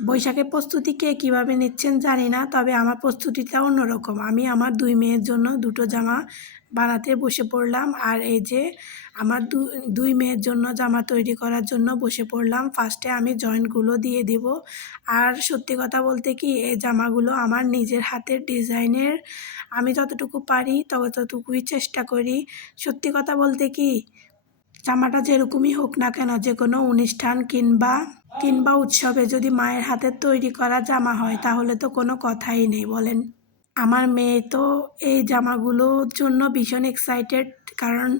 বৈশাখের প্রস্তুতি কে কীভাবে নিচ্ছেন জানি না, তবে আমার প্রস্তুতিটা অন্যরকম। আমি আমার ২ মেয়ের জন্য ২ টো জামা বানাতে বসে পড়লাম। আর এই যে আমার ২ মেয়ের জন্য জামা তৈরি করার জন্য বসে পড়লাম। ফার্স্টে আমি জয়েন্টগুলো দিয়ে দিব। আর সত্যি কথা বলতে কি, এই জামাগুলো আমার নিজের হাতের ডিজাইনের। আমি যতটুকু পারি ততটুকুই চেষ্টা করি। সত্যি কথা বলতে কি, জামাটা যেরকমই হোক না কেন, যেকোনো অনুষ্ঠান কিংবা উৎসবে যদি মায়ের হাতের তৈরি করা জামা হয় তাহলে তো কোনো কথাই নেই, বলেন? আমার মেয়ে তো এই জামাগুলোর জন্য ভীষণ এক্সাইটেড, কারণ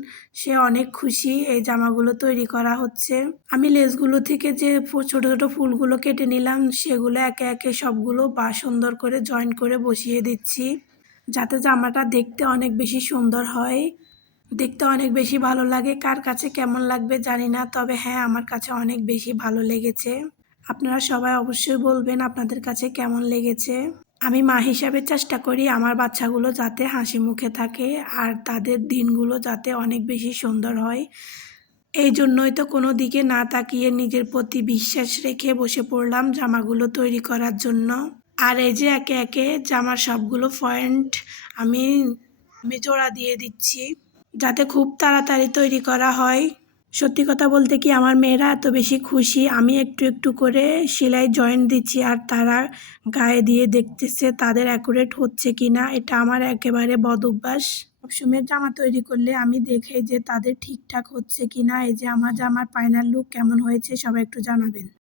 সে অনেক খুশি এই জামাগুলো তৈরি করা হচ্ছে। আমি লেসগুলো থেকে যে ছোট ছোট ফুলগুলো কেটে নিলাম সেগুলো একে একে সবগুলো সুন্দর করে জয়েন করে বসিয়ে দিচ্ছি, যাতে জামাটা দেখতে অনেক বেশি সুন্দর হয়, দেখতে অনেক বেশি ভালো লাগে। কার কাছে কেমন লাগবে জানি না, তবে হ্যাঁ, আমার কাছে অনেক বেশি ভালো লেগেছে। আপনারা সবাই অবশ্যই বলবেন আপনাদের কাছে কেমন লেগেছে। আমি মা হিসাবে চেষ্টা করি আমার বাচ্চাগুলো যাতে হাসি মুখে থাকে আর তাদের দিনগুলো যাতে অনেক বেশি সুন্দর হয়। এই জন্যই তো কোনো দিকে না তাকিয়ে নিজের প্রতি বিশ্বাস রেখে বসে পড়লাম জামাগুলো তৈরি করার জন্য। আর এই যে একে একে জামার সবগুলো পয়েন্ট আমি আমি জোড়া দিয়ে দিচ্ছি, যাতে খুব তাড়াতাড়ি তৈরি করা হয়। সত্যি কথা বলতে কি, আমার মেয়েরা এত বেশি খুশি, আমি একটু একটু করে সেলাই জয়েন্ট দিচ্ছি আর তারা গায়ে দিয়ে দেখতেছে তাদের অ্যাকুরেট হচ্ছে কি না। এটা আমার একেবারে বদ অভ্যাস। সবসময় জামা তৈরি করলে আমি দেখি যে তাদের ঠিকঠাক হচ্ছে কি না। এই যে আমার জামার ফাইনাল লুক কেমন হয়েছে সবাই একটু জানাবেন।